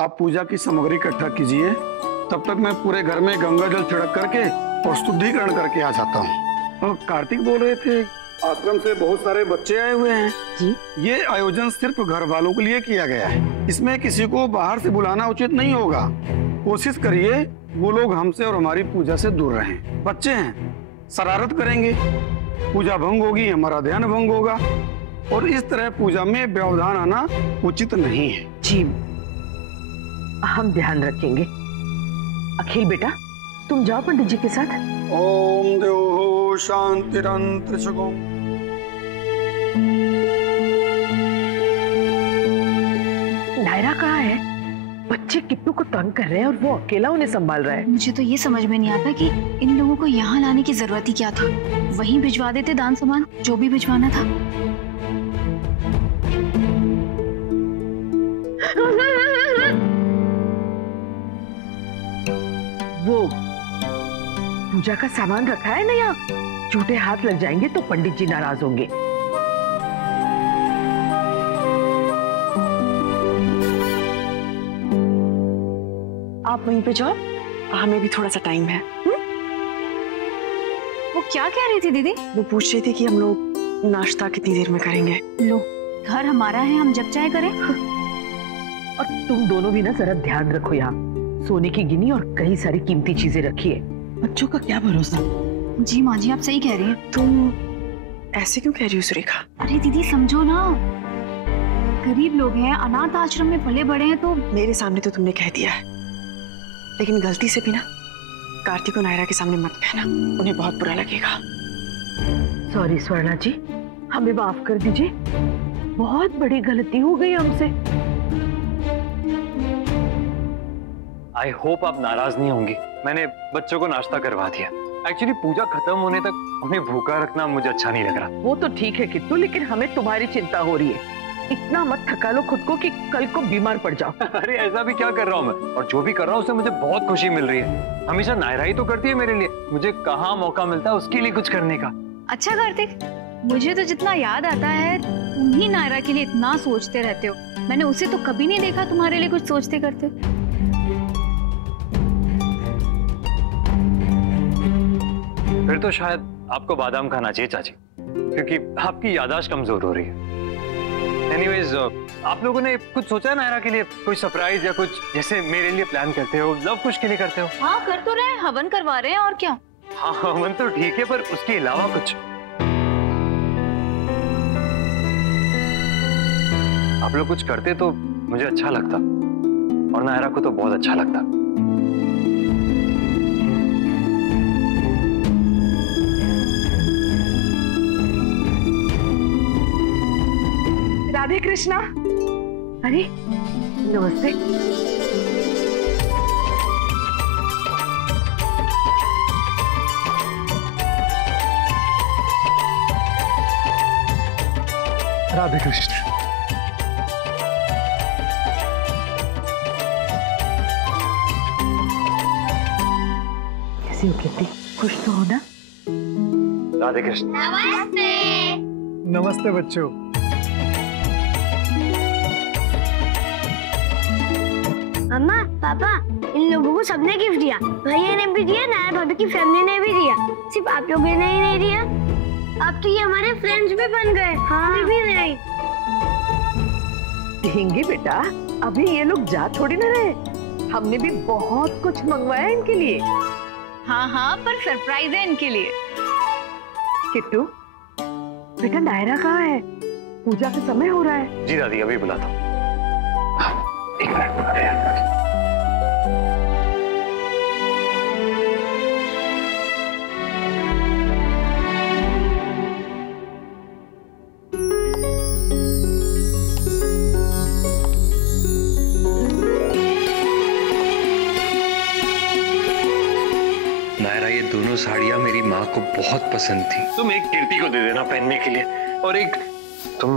आप पूजा की सामग्री इकट्ठा कीजिए, तब तक मैं पूरे घर में गंगा जल छिड़क करके और शुद्धिकरण करके आ जाता हूँ। और कार्तिक बोल रहे थे आश्रम से बहुत सारे बच्चे आए हुए हैं जी। ये आयोजन सिर्फ घर वालों के लिए किया गया है, इसमें किसी को बाहर से बुलाना उचित नहीं होगा। कोशिश करिए वो लोग हमसे और हमारी पूजा से दूर रहें। बच्चे हैं, शरारत करेंगे, पूजा भंग होगी, हमारा ध्यान भंग होगा और इस तरह पूजा में व्यवधान आना उचित नहीं है। जी हम ध्यान रखेंगे। अखिल बेटा तुम जाओ पंडित जी के साथ। ओम देवो शांतिरंत्र सुगम। नायरा कहाँ है? बच्चे किट्टू को तंग कर रहे हैं और वो अकेला उन्हें संभाल रहा है। मुझे तो ये समझ में नहीं आता कि इन लोगों को यहाँ लाने की जरूरत ही क्या था। वहीं भिजवा देते दान सामान जो भी भिजवाना था। वो पूजा का सामान रखा है ना यहाँ, झूठे हाथ लग जाएंगे तो पंडित जी नाराज होंगे। आप वहीं पे जाओ, हमें भी थोड़ा सा टाइम है। वो क्या कह रही थी दीदी? वो पूछ रही थी कि हम लोग नाश्ता कितनी देर में करेंगे। लो घर हमारा है, हम जब चाहे करें। और तुम दोनों भी ना जरा ध्यान रखो, यहाँ सोने की गिनी और कई सारी कीमती चीजें रखी है। बच्चों का क्या भरोसा। जी माँ जी आप सही कह रही हैं। तुम ऐसे क्यों कह रही हो सुरेखा? अरे दीदी समझो ना, गरीब लोग हैं, अनाथ आश्रम में पले बड़े हैं। तो मेरे सामने तो तुमने कह दिया है, लेकिन गलती से भी ना कार्तिक और नायरा के सामने मत कहना, उन्हें बहुत बुरा लगेगा। सॉरी स्वर्णा जी, हमें माफ कर दीजिए, बहुत बड़ी गलती हो गई हमसे। आई होप आप नाराज नहीं होंगी, मैंने बच्चों को नाश्ता करवा दिया। एक्चुअली पूजा खत्म होने तक उन्हें भूखा रखना मुझे अच्छा नहीं लग रहा। वो तो ठीक है किट्टू, लेकिन हमें तुम्हारी चिंता हो रही है। इतना मत थका लो खुद को कि कल को बीमार पड़ जाओ। अरे ऐसा भी क्या कर रहा हूँ मैं, और जो भी कर रहा हूँ उससे मुझे बहुत खुशी मिल रही है। हमेशा नायरा ही तो करती है मेरे लिए, मुझे कहाँ मौका मिलता है उसके लिए कुछ करने का। अच्छा कार्तिक, मुझे तो जितना याद आता है तुम ही नायरा के लिए इतना सोचते रहते हो। मैंने उसे तो कभी नहीं देखा तुम्हारे लिए कुछ सोचते करते। फिर तो शायद आपको बादाम खाना चाहिए चाची, क्योंकि आपकी याददाश्त कमजोर हो रही है। एनीवेज, आप लोगों ने कुछ सोचा है नायरा के लिए, कोई सरप्राइज या कुछ, जैसे मेरे लिए प्लान करते हो, लव कुश के लिए करते हो? हाँ कर तो रहे, हवन करवा रहे हैं और क्या। हाँ हवन तो ठीक है, पर उसके अलावा कुछ आप लोग कुछ करते तो मुझे अच्छा लगता, और नायरा को तो बहुत अच्छा लगता। राधे कृष्णा। अरे नमस्ते। राधे कृष्ण। कैसी हो कीर्ति, खुश तो हो ना? राधे कृष्ण। नमस्ते। नमस्ते बच्चों। मम्मा पापा, इन लोगों को सबने गिफ्ट दिया। भैया ने भी दिया, नायरा भाभी की फैमिली ने भी दिया, सिर्फ आप लोगों ने ही नहीं दिया। अब तो ये हमारे फ्रेंड्स भी बन गए। हाँ भी नहीं देंगे बेटा, अभी ये लोग जा थोड़ी ना रहे, हमने भी बहुत कुछ मंगवाया इनके लिए। हाँ हाँ पर सरप्राइज है इनके लिए। किट्टू बेटा, नायरा कहाँ है? पूजा का समय हो रहा है। जी दादी अभी बुलाता हूँ। एक मिनट। नायरा, ये दोनों साड़ियाँ मेरी माँ को बहुत पसंद थी। तुम एक कीर्ति को दे देना पहनने के लिए, और एक तुम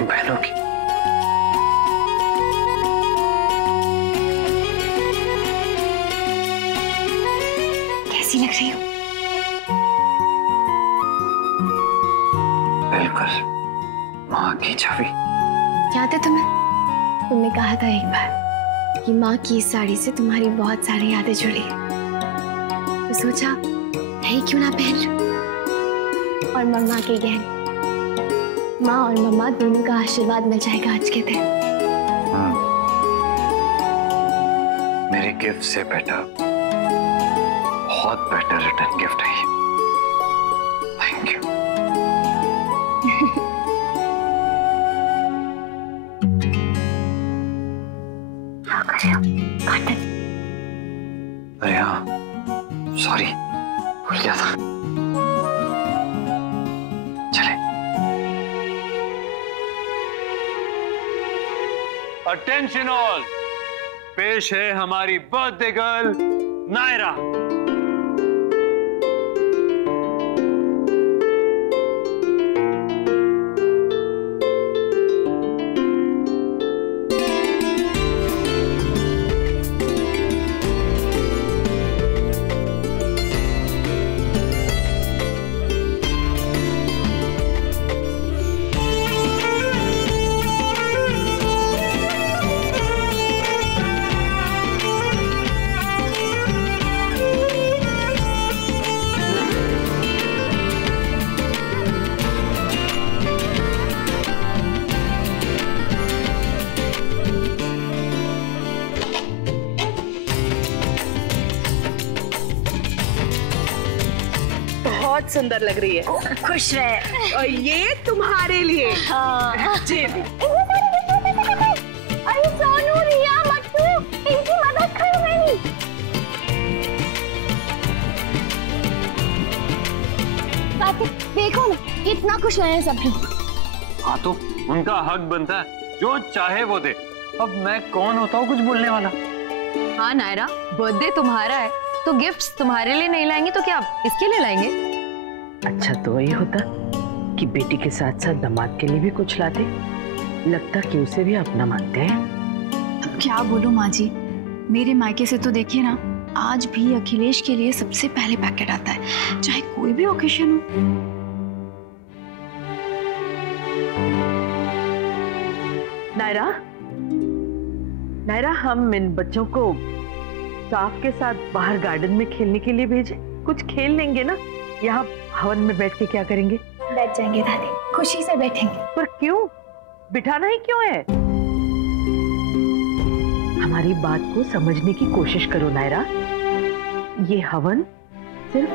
पहनोगी। कैसी लग रही हो? बिल्कुल माँ की छवि। याद है तुम्हें? तुमने कहा था एक बार कि माँ की इस साड़ी से तुम्हारी बहुत सारी यादें जुड़ी है, तो सोचा यही क्यों ना पहन लूं। और मम्मा के गहने, माँ और मम्मा दोनों का आशीर्वाद मिल जाएगा आज के दिन। मेरे गिफ्ट से बेटर, बहुत बेटर रिटर्न गिफ्ट है ये। Thank you. अरे हाँ, सॉरी, भूल गया था। चले। अटेंशन ऑल, पेश है हमारी बर्थडे गर्ल नायरा। बहुत सुंदर लग रही है। खुश रहे। और ये तुम्हारे लिए। हाँ। जी। अरे सोनू, रिया, मट्टू, इनकी मदद करो मेरी। देखो ना कितना खुश हैं सब लोग। हाँ तो उनका हक बनता है, जो चाहे वो दे। अब मैं कौन होता हूँ कुछ बोलने वाला। हाँ नायरा, बर्थडे तुम्हारा है तो गिफ्ट्स तुम्हारे लिए नहीं लाएंगे तो क्या इसके लिए लाएंगे? अच्छा तो वही होता कि बेटी के साथ साथ दामाद के लिए भी कुछ लाते। लगता कि उसे भी अपना मानते हैं। अब क्या बोलूं माँ जी, मेरे मायके से तो देखिए ना, आज भी अखिलेश के लिए सबसे पहले पैकेट आता है, चाहे कोई भी ओकेशन हो। नायरा, नायरा, हम इन बच्चों को स्टाफ के साथ बाहर गार्डन में खेलने के लिए भेजे। कुछ खेल लेंगे ना, यहाँ हवन में बैठ के क्या करेंगे? बैठ जाएंगे दादी, खुशी से बैठेंगे। पर क्यों? बिठाना ही क्यों है? हमारी बात को समझने की कोशिश करो नायरा। ये हवन सिर्फ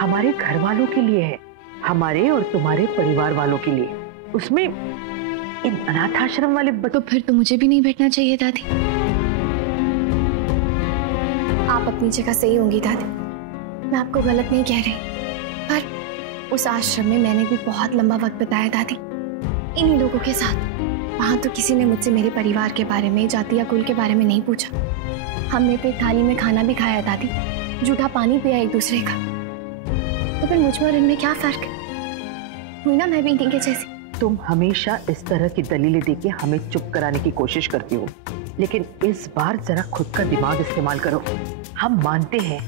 हमारे घर वालों के लिए है, हमारे और तुम्हारे परिवार वालों के लिए। उसमें इन अनाथ आश्रम वाले तो फिर तो मुझे भी नहीं बैठना चाहिए दादी। आप अपनी जगह सही होंगी दादी, मैं आपको गलत नहीं कह रही, पर उस आश्रम में मैंने भी बहुत लंबा वक्त बिताया दादी, इन्हीं लोगों के साथ। वहां तो किसी ने मुझसे मेरे परिवार के बारे में, जाति या कुल के बारे में नहीं पूछा। हमने तो एक थाली में खाना भी खाया दादी, जूठा पानी पिया एक दूसरे का। तो फिर मुझ में और इनमें क्या फर्क है? हुई ना मैं भी इन्हीं के जैसी। तुम हमेशा इस तरह की दलीलें देके हमें चुप कराने की कोशिश करती हो, लेकिन इस बार जरा खुद का दिमाग इस्तेमाल करो। हम मानते हैं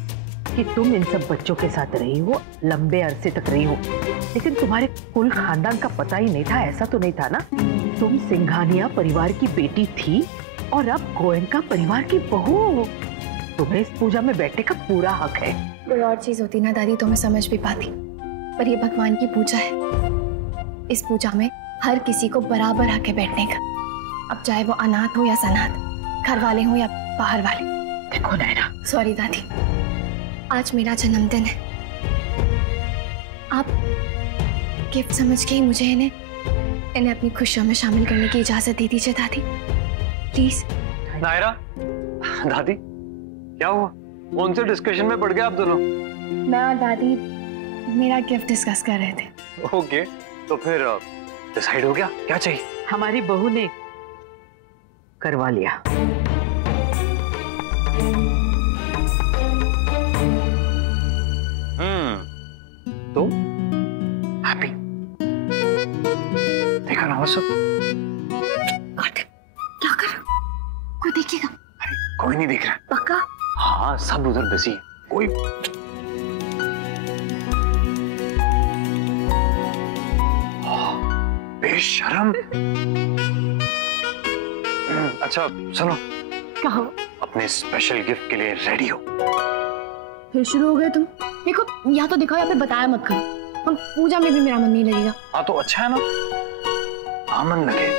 कि तुम इन सब बच्चों के साथ रही हो, लंबे अरसे तक रही हो, लेकिन तुम्हारे कुल खानदान का पता ही नहीं था, ऐसा तो नहीं था ना? तुम सिंघानिया परिवार की बेटी थी और अब गोयनका परिवार की बहू हो। तुम्हें इस पूजा में बैठने का पूरा हक है। कोई और चीज होती ना दादी तो मैं समझ भी पाती, पर ये भगवान की पूजा है। इस पूजा में हर किसी को बराबर हक है बैठने का, अब चाहे वो अनाथ हो या सनाथ, घर वाले हो या बाहर वाले। देखो नायरा, सॉरी दादी, आज मेरा जन्मदिन है। आप गिफ्ट समझ के ही मुझे इन्हें अपनी खुशियों में शामिल करने की इजाजत दे दीजिए दादी, प्लीज। नायरा, दादी क्या हुआ? कौन से डिस्कशन में पड़ गए आप दोनों? मैं और दादी मेरा गिफ्ट डिस्कस कर रहे थे। ओके, तो फिर डिसाइड हो गया क्या चाहिए? हमारी बहू ने करवा लिया। तो हैप्पी? देखा ना वो सब? क्या कर? कोई देखेगा? अरे कोई नहीं देख रहा। पक्का? हाँ, सब उधर बिजी है, कोई। बेशरम। अच्छा सुनो, कहो। अपने स्पेशल गिफ्ट के लिए रेडी हो। फिर शुरू हो गए तुम। देखो या तो दिखाओ या फिर बताया मत करो, हम पूजा में भी मेरा मन नहीं लगेगा। हाँ तो अच्छा है ना, हाँ मन लगे।